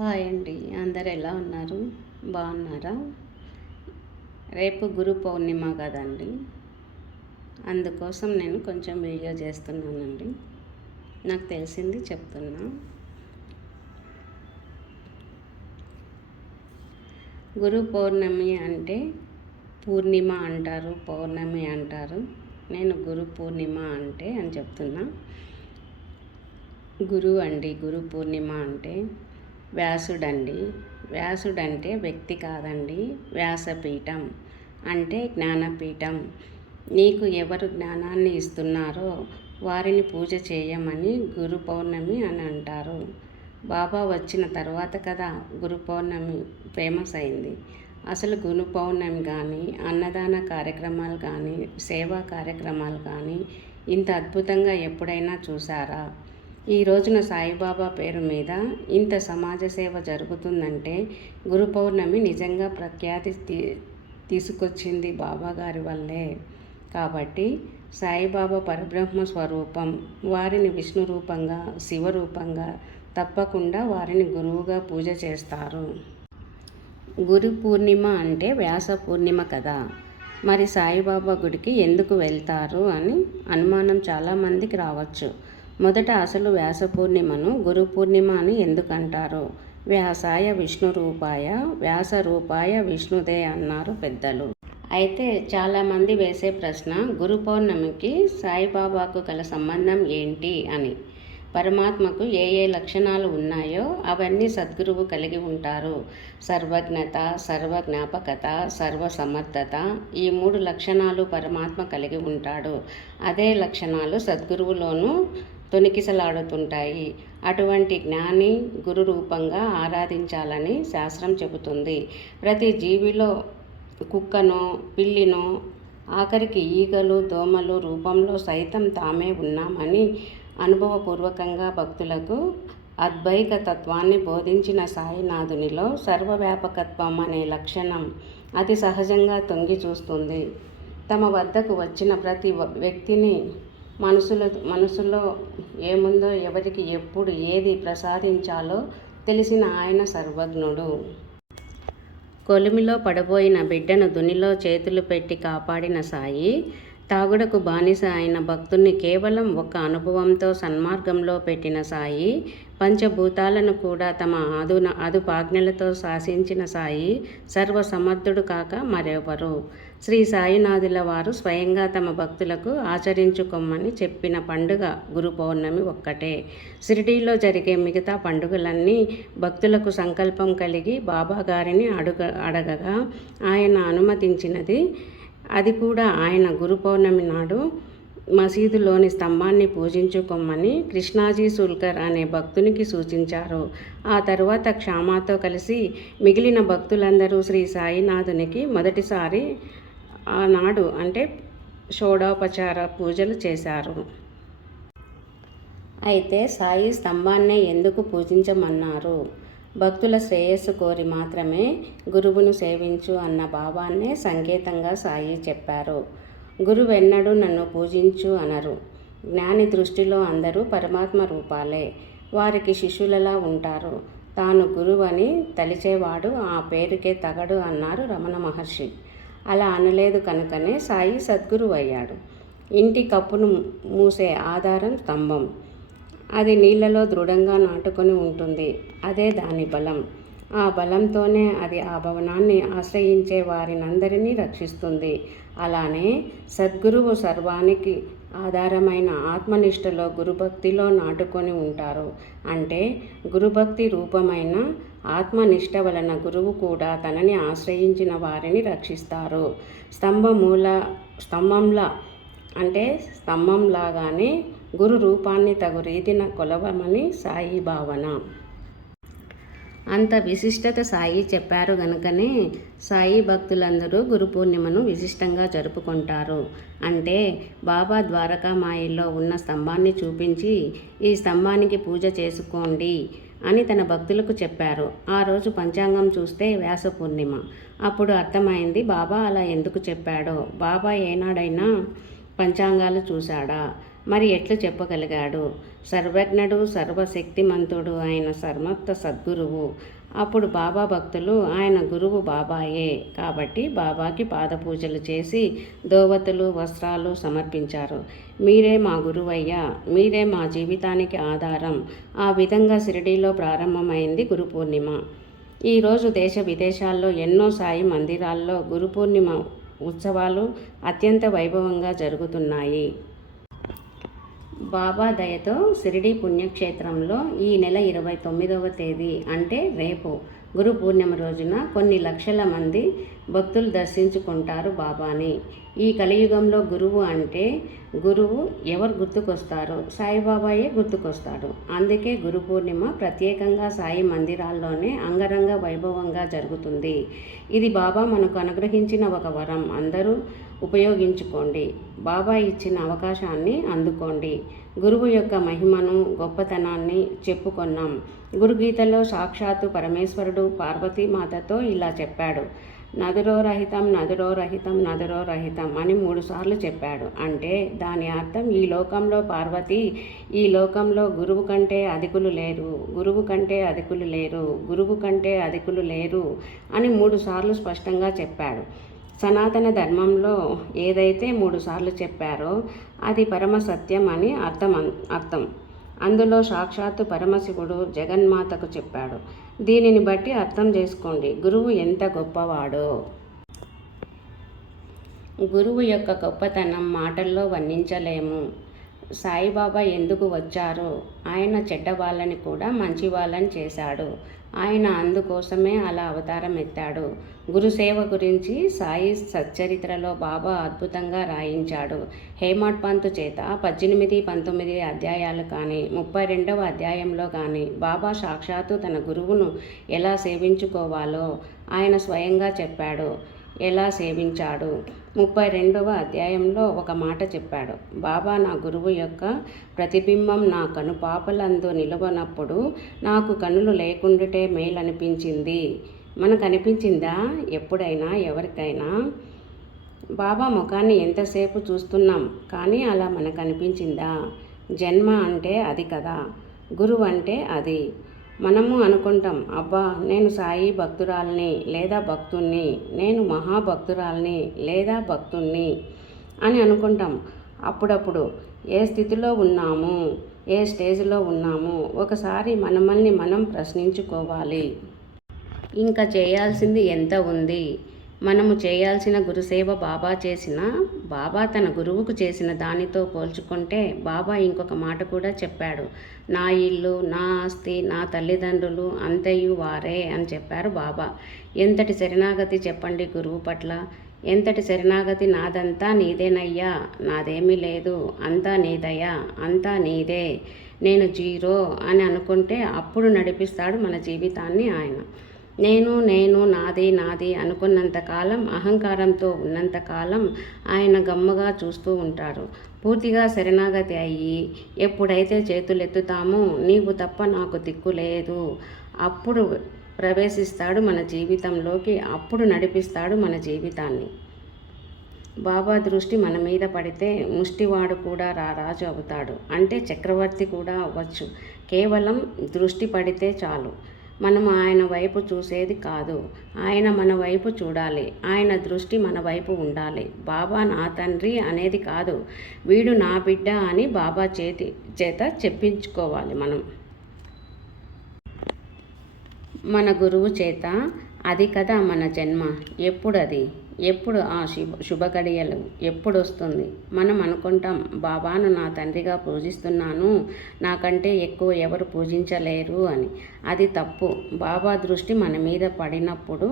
Hi అండి, అందరు ఎలా ఉన్నారు? బాగున్నారా? రేపు గురు పౌర్ణిమ కదండి, అందుకోసం నేను కొంచెం వీడియో చేస్తున్నానండి. నాకు తెలిసింది చెప్తున్నా. గురు పౌర్ణమి అంటే పూర్ణిమ అంటారు, పౌర్ణమి అంటారు. నేను గురు పూర్ణిమ అని చెప్తున్నా. గురు పూర్ణిమ అంటే వ్యాసుడండి. వ్యాసుడంటే వ్యక్తి కాదండి, వ్యాసపీఠం అంటే జ్ఞానపీఠం. నీకు ఎవరు జ్ఞానాన్ని ఇస్తున్నారో వారిని పూజ చేయమని గురు పౌర్ణమి అని అంటారు. బాబా వచ్చిన తర్వాత కదా గురు పౌర్ణమి ఫేమస్ అయింది. అసలు గురు పౌర్ణమి కానీ, అన్నదాన కార్యక్రమాలు కానీ, సేవా కార్యక్రమాలు కానీ ఇంత అద్భుతంగా ఎప్పుడైనా చూసారా? ఈ రోజున సాయిబాబా పేరు మీద ఇంత సమాజ సేవ జరుగుతుందంటే గురు పౌర్ణమి నిజంగా ప్రఖ్యాతి తీసుకొచ్చింది బాబా గారి వల్లే. కాబట్టి సాయిబాబా పరబ్రహ్మ స్వరూపం. వారిని విష్ణు రూపంగా, శివరూపంగా తప్పకుండా వారిని గురువుగా పూజ చేస్తారు. గురు పూర్ణిమ అంటే వ్యాస పూర్ణిమ కదా, మరి సాయిబాబా గుడికి ఎందుకు వెళ్తారు అని అనుమానం చాలామందికి రావచ్చు. మొదట అసలు వ్యాస పూర్ణిమను గురు పూర్ణిమ అని ఎందుకంటారు? వ్యాసాయ విష్ణు రూపాయ, వ్యాస రూపాయ విష్ణుదే అన్నారు పెద్దలు. అయితే చాలామంది వేసే ప్రశ్న, గురు పౌర్ణమికి సాయిబాబాకు గల సంబంధం ఏంటి అని. పరమాత్మకు ఏ ఏ లక్షణాలు ఉన్నాయో అవన్నీ సద్గురువు కలిగి ఉంటారు. సర్వజ్ఞత, సర్వజ్ఞాపకత, సర్వసమర్థత, ఈ 3 లక్షణాలు పరమాత్మ కలిగి ఉంటాడు. అదే లక్షణాలు సద్గురువులోనూ తొణికిసలాడుతుంటాయి. అటువంటి జ్ఞాని గురు రూపంగా ఆరాధించాలని శాస్త్రం చెబుతుంది. ప్రతి జీవిలో కుక్కనో, పిల్లినో, ఆఖరికి ఈగలు, దోమలు రూపంలో సైతం తామే ఉన్నామని అనుభవపూర్వకంగా భక్తులకు అద్వైత తత్వాన్ని బోధించిన సాయినాథునిలో సర్వవ్యాపకత్వం అనే లక్షణం అతి సహజంగా తొంగి చూస్తుంది. తమ వద్దకు వచ్చిన ప్రతి వ్యక్తిని మనసులో ఏముందో, ఎవరికి ఎప్పుడు ఏది ప్రసాదించాలో తెలిసిన ఆయన సర్వజ్ఞుడు. కొలిమిలో పడబోయిన బిడ్డను దునిలో చేతులు పెట్టి కాపాడిన సాయి, తాగుడకు బానిస అయిన భక్తుణ్ణి కేవలం ఒక్క అనుభవంతో సన్మార్గంలో పెట్టిన సాయి, పంచభూతాలను కూడా తమ అదుపాజ్ఞలతో శాసించిన సాయి సర్వసమర్థుడు కాక మరెవరు. శ్రీ సాయినాథుల వారు స్వయంగా తమ భక్తులకు ఆచరించుకోమని చెప్పిన పండుగ గురు పౌర్ణమి ఒక్కటే. షిరిడీలో జరిగే మిగతా పండుగలన్నీ భక్తులకు సంకల్పం కలిగి బాబా గారిని అడగగా ఆయన అనుమతించినది. అది కూడా ఆయన గురు పౌర్ణమి నాడు మసీదులోని స్తంభాన్ని పూజించుకోమని కృష్ణాజీ సుల్కర్ అనే భక్తునికి సూచించారు. ఆ తరువాత క్షామాతో కలిసి మిగిలిన భక్తులందరూ శ్రీ సాయినాథునికి మొదటిసారి ఆనాడు అంటే షోడోపచార పూజలు చేశారు. అయితే సాయి స్తంభాన్నే ఎందుకు పూజించమన్నారు? భక్తుల శ్రేయస్సు కోరి మాత్రమే గురువును సేవించు అన్న భావాన్నే సంకేతంగా సాయి చెప్పారు. గురువెన్నడూ నన్ను పూజించు అనరు. జ్ఞాని దృష్టిలో అందరూ పరమాత్మ రూపాలే. వారికి శిష్యులలా ఉంటారు. తాను గురువని తలిచేవాడు ఆ పేరుకే తగడు అన్నారు రమణ మహర్షి. అలా అనలేదు కనుకనే సాయి సద్గురువు అయ్యాడు. ఇంటి కప్పును మూసే ఆధారం స్తంభం. అది నీళ్లలో దృఢంగా నాటుకొని ఉంటుంది. అదే దాని బలం. ఆ బలంతోనే అది ఆ భవనాన్ని ఆశ్రయించే వారినందరినీ రక్షిస్తుంది. అలానే సద్గురువు సర్వానికి ఆధారమైన ఆత్మనిష్టలో గురుభక్తిలో నాటుకొని ఉంటారు. అంటే గురుభక్తి రూపమైన ఆత్మనిష్ట వలన గురువు కూడా తనని ఆశ్రయించిన వారిని రక్షిస్తారు. స్తంభంలాగానే గురు రూపాన్ని తగు రీతిన కొలవమని సాయి భావన. అంత విశిష్టత సాయి చెప్పారు గనుకనే సాయి భక్తులందరూ గురు పూర్ణిమను విశిష్టంగా జరుపుకుంటారు. అంటే బాబా ద్వారకామాయిలో ఉన్న స్తంభాన్ని చూపించి ఈ స్తంభానికి పూజ చేసుకోండి అని తన భక్తులకు చెప్పారు. ఆ రోజు పంచాంగం చూస్తే వ్యాస పూర్ణిమ. అప్పుడు అర్థమైంది బాబా అలా ఎందుకు చెప్పాడో. బాబా ఏనాడైనా పంచాంగాలు చూశాడా? మరి ఎట్లు చెప్పగలిగాడు? సర్వజ్ఞుడు సర్వశక్తిమంతుడు అయిన సమర్థ సద్గురువు. అప్పుడు బాబా భక్తులు ఆయన గురువు బాబాయే కాబట్టి బాబాకి పాదపూజలు చేసి దోవతులు వస్త్రాలు సమర్పించారు. మీరే మా గురువయ్యా, మీరే మా జీవితానికి ఆధారం. ఆ విధంగా షిరిడీలో ప్రారంభమైంది గురు పూర్ణిమ. ఈరోజు దేశ విదేశాల్లో ఎన్నో సాయి మందిరాల్లో గురు పూర్ణిమ ఉత్సవాలు అత్యంత వైభవంగా జరుగుతున్నాయి. బాబా దయతో షిరిడీ పుణ్యక్షేత్రంలో ఈ నెల 29వ తేదీ అంటే రేపు గురు పూర్ణిమ రోజున కొన్ని లక్షల మంది భక్తులు దర్శించుకుంటారు బాబాని. ఈ కలియుగంలో గురువు అంటే గురువు ఎవరు గుర్తుకొస్తారు? సాయిబాబాయే గుర్తుకొస్తాడు. అందుకే గురు పూర్ణిమ ప్రత్యేకంగా సాయి మందిరాల్లోనే అంగరంగ వైభవంగా జరుగుతుంది. ఇది బాబా మనకు అనుగ్రహించిన ఒక వరం. అందరూ ఉపయోగించుకోండి. బాబా ఇచ్చిన అవకాశాన్ని అందుకోండి. గురువు యొక్క మహిమను గొప్పతనాన్ని చెప్పుకున్నాం. గురుగీతలో సాక్షాత్తు పరమేశ్వరుడు పార్వతీమాతతో ఇలా చెప్పాడు, నదురోరహితం నదురోరహితం నదురోరహితం అని 3 సార్లు చెప్పాడు. అంటే దాని అర్థం ఈ లోకంలో పార్వతి, ఈ లోకంలో గురువు కంటే అధికులు లేరు, గురువు కంటే అధికులు లేరు, గురువు కంటే అధికులు లేరు అని 3 సార్లు స్పష్టంగా చెప్పాడు. సనాతన ధర్మంలో ఏదైతే 3 సార్లు చెప్పారో అది పరమ సత్యం అని అర్థం. అందులో సాక్షాత్తు పరమశివుడు జగన్మాతకు చెప్పాడు. దీనిని బట్టి అర్థం చేసుకోండి గురువు ఎంత గొప్పవాడో. గురువు యొక్క గొప్పతనం మాటల్లో వర్ణించలేము. సాయిబాబా ఎందుకు వచ్చారో, ఆయన చెడ్డ వాళ్ళని కూడా మంచి వాళ్ళని చేశాడు. ఆయన అందుకోసమే అలా అవతారం ఎత్తాడు. గురుసేవ గురించి సాయి సచ్చరిత్రలో బాబా అద్భుతంగా రాయించాడు. హేమట్ పంత్ చేత 18, 19 అధ్యాయాలు కానీ 32వ అధ్యాయంలో కానీ బాబా సాక్షాత్తు తన గురువును ఎలా సేవించుకోవాలో ఆయన స్వయంగా చెప్పాడు. ఎలా సేవించాడు? 32వ అధ్యాయంలో ఒక మాట చెప్పాడు. బాబా నా గురువు యొక్క ప్రతిబింబం నా కనుపాపలందు నిలవనప్పుడు నాకు కనులు లేకుండాటే మేలనిపించింది. మనకు అనిపించిందా ఎప్పుడైనా ఎవరికైనా? బాబా ముఖాన్ని ఎంతసేపు చూస్తున్నాం కానీ అలా మనకు అనిపించిందా? జన్మ అంటే అది కదా, గురువు అంటే అది. మనము అనుకుంటాం, అబ్బా నేను సాయి భక్తురాల్ని లేదా భక్తుణ్ణి, నేను మహాభక్తురాల్ని లేదా భక్తుణ్ణి అని అనుకుంటాం. అప్పుడప్పుడు ఏ స్థితిలో ఉన్నాము, ఏ స్టేజ్లో ఉన్నాము ఒకసారి మనల్ని మనం ప్రశ్నించుకోవాలి. ఇంకా చేయాల్సింది ఎంత ఉంది? మనము చేయాల్సిన గురుసేవ బాబా తన గురువుకు చేసిన దానితో పోల్చుకుంటే బాబా ఇంకొక మాట కూడా చెప్పాడు. నా ఇల్లు, నా ఆస్తి, నా తల్లిదండ్రులు అంతయు వారే అని చెప్పారు బాబా. ఎంతటి శరణాగతి చెప్పండి గురువు పట్ల. ఎంతటి శరణాగతి! నాదంతా నీదేనయ్యా, నాదేమీ లేదు, అంతా నీదయ్యా, అంతా నీదే, నేను జీరో అని అనుకుంటే అప్పుడు నడిపిస్తాడు మన జీవితాన్ని ఆయన. నేను నాది అనుకున్నంతకాలం, అహంకారంతో ఉన్నంతకాలం ఆయన గమ్మగా చూస్తూ ఉంటారు. పూర్తిగా శరణాగతి అయ్యి ఎప్పుడైతే చేతులెత్తుతామో నీవు తప్ప నాకు దిక్కు లేదు, అప్పుడు ప్రవేశిస్తాడు మన జీవితంలోకి, అప్పుడు నడిపిస్తాడు మన జీవితాన్ని. బాబా దృష్టి మన మీద పడితే ముష్టివాడు కూడా రారాజు అవుతాడు. అంటే చక్రవర్తి కూడా అవ్వచ్చు. కేవలం దృష్టి పడితే చాలు. మనం ఆయన వైపు చూసేది కాదు, ఆయన మన వైపు చూడాలి. ఆయన దృష్టి మన వైపు ఉండాలి. బాబా నా తండ్రి అనేది కాదు, వీడు నా బిడ్డ అని బాబా చేత చెప్పించుకోవాలి మనం మన గురువు చేత. అది కదా మన జన్మ. ఎప్పుడు ఆ శుభ గడియలు ఎప్పుడు వస్తుంది? మనం అనుకుంటాం, బాబాను నా తండ్రిగా పూజిస్తున్నాను, నాకంటే ఎక్కువ ఎవరు పూజించలేరు అని. అది తప్పు. బాబా దృష్టి మన మీద పడినప్పుడు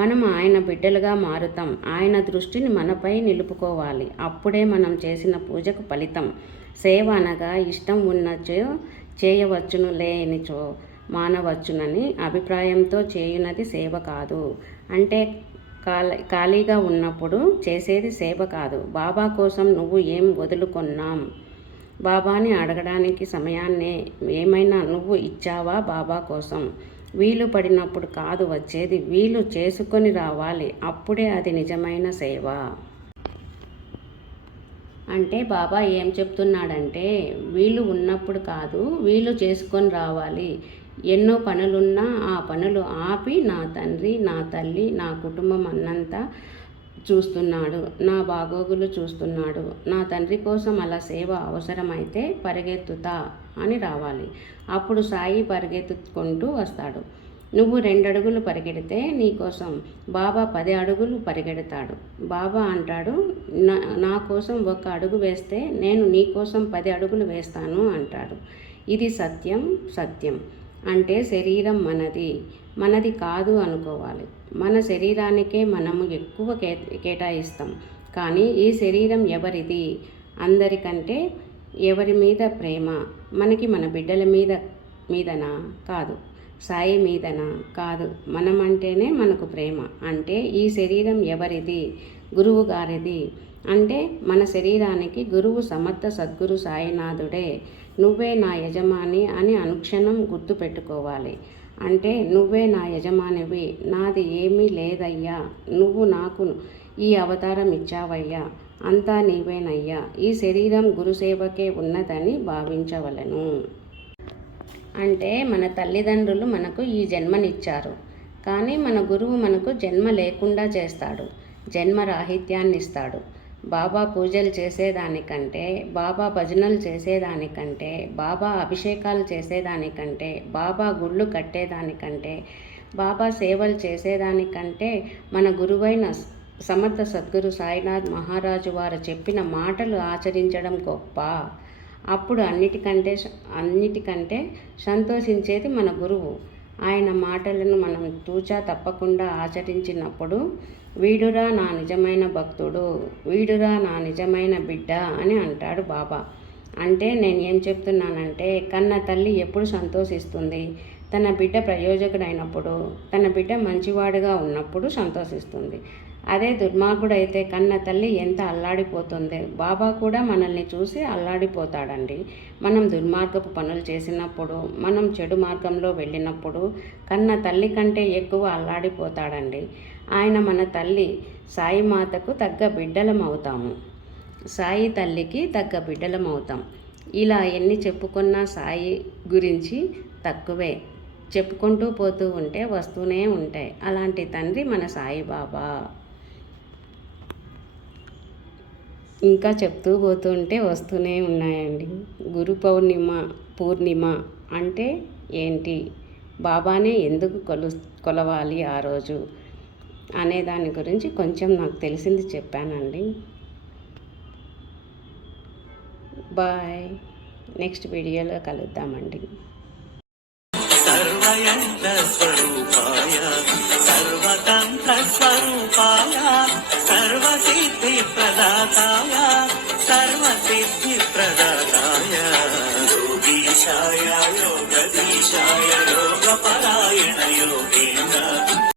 మనం ఆయన బిడ్డలుగా మారుతాం. ఆయన దృష్టిని మనపై నిలుపుకోవాలి. అప్పుడే మనం చేసిన పూజకు ఫలితం. సేవ అనగా ఇష్టం ఉన్నచో చేయవచ్చును, లేనిచో మానవచ్చునని అభిప్రాయంతో చేయునది సేవ కాదు. అంటే ఖాళీగా ఉన్నప్పుడు చేసేది సేవ కాదు. బాబా కోసం నువ్వు ఏం వదులుకున్నాం? బాబాని అడగడానికి సమయాన్నే ఏమైనా నువ్వు ఇచ్చావా బాబా కోసం? వీలు పడినప్పుడు కాదు వచ్చేది, వీలు చేసుకొని రావాలి. అప్పుడే అది నిజమైన సేవ. అంటే బాబా ఏం చెప్తున్నాడంటే, వీళ్ళు ఉన్నప్పుడు కాదు, వీళ్ళు చేసుకొని రావాలి. ఎన్నో పనులున్నా ఆ పనులు ఆపి నా తండ్రి, నా తల్లి, నా కుటుంబం అన్నంతా చూస్తున్నాడు, నా బాగోగులు చూస్తున్నాడు, నా తండ్రి కోసం అలా సేవ అవసరమైతే పరిగెత్తుతా అని రావాలి. అప్పుడు సాయి పరిగెత్తుకుంటూ వస్తాడు. నువ్వు 2 అడుగులు పరిగెడితే నీకోసం బాబా 10 అడుగులు పరిగెడతాడు. బాబా అంటాడు, నా కోసం 1 అడుగు వేస్తే నేను నీ కోసం 10 అడుగులు వేస్తాను అంటాడు. ఇది సత్యం. సత్యం అంటే శరీరం మనది కాదు అనుకోవాలి. మన శరీరానికే మనము ఎక్కువ కేటాయిస్తాం. కానీ ఈ శరీరం ఎవరిది? అందరికంటే ఎవరి మీద ప్రేమ? మనకి మన బిడ్డల మీదనా? కాదు. సాయి మీదనా? కాదు. మనమంటేనే మనకు ప్రేమ. అంటే ఈ శరీరం ఎవరిది? గురువు గారిది. అంటే మన శరీరానికి గురువు సమర్థ సద్గురు సాయినాథుడే. నువ్వే నా యజమాని అని అనుక్షణం గుర్తుపెట్టుకోవాలి. అంటే నువ్వే నా యజమానివి, నాది ఏమీ లేదయ్యా, నువ్వు నాకు ఈ అవతారం ఇచ్చావయ్యా, అంతా నీవేనయ్యా. ఈ శరీరం గురుసేవకే ఉన్నదని భావించవలెను. అంటే మన తల్లిదండ్రులు మనకు ఈ జన్మనిచ్చారు, కానీ మన గురువు మనకు జన్మ లేకుండా చేస్తాడు, జన్మరాహిత్యాన్ని ఇస్తాడు. బాబా పూజలు చేసేదానికంటే, బాబా భజనలు చేసేదానికంటే, బాబా అభిషేకాలు చేసేదానికంటే, బాబా గుళ్ళు కట్టేదానికంటే, బాబా సేవలు చేసేదానికంటే మన గురువైన సమర్థ సద్గురు సాయినాథ్ మహారాజు వారు చెప్పిన మాటలు ఆచరించడం గొప్ప. అప్పుడు అన్నిటికంటే సంతోషించేది మన గురువు. ఆయన మాటలను మనం తూచా తప్పకుండా ఆచరించినప్పుడు వీడురా నా నిజమైన భక్తుడు, వీడురా నా నిజమైన బిడ్డ అని అంటాడు బాబా. అంటే నేను ఏం చెప్తున్నానంటే, కన్న తల్లి ఎప్పుడు సంతోషిస్తుంది? తన బిడ్డ ప్రయోజకుడైనప్పుడు, తన బిడ్డ మంచివాడుగా ఉన్నప్పుడు సంతోషిస్తుంది. అదే దుర్మార్గుడైతే కన్న తల్లి ఎంత అల్లాడిపోతుంది. బాబా కూడా మనల్ని చూసి అల్లాడిపోతాడండి. మనం దుర్మార్గపు పనులు చేసినప్పుడు, మనం చెడు మార్గంలో వెళ్ళినప్పుడు కన్న తల్లి కంటే ఎక్కువ అల్లాడిపోతాడండి. ఆయన మన తల్లి సాయి మాతకు తగ్గ బిడ్డలం అవుతాము, సాయి తల్లికి తగ్గ బిడ్డలం అవుతాం. ఇలా ఎన్ని చెప్పుకున్నా సాయి గురించి తక్కువే. చెప్పుకుంటూ పోతూ ఉంటే వస్తూనే ఉంటాయి. అలాంటి తండ్రి మన సాయిబాబా. ఇంకా చెప్తూ పోతుంటే వస్తూనే ఉన్నాయండి. గురు పూర్ణిమ అంటే ఏంటి? బాబానే ఎందుకు కొలవాలి ఆ రోజు అనే దాని గురించి కొంచెం నాకు తెలిసింది చెప్పానండి. బాయ్. నెక్స్ట్ వీడియోలో కలుద్దామండి. సర్వయంత్ర స్వరూపాయ సర్వతంత్ర స్వరూపాయ సర్వసిద్ధి ప్రదాతాయ సర్వసిద్ధి ప్రదాతాయ యోగీశాయ యోగదీశాయ యోగపరాయణ యోగేంద్ర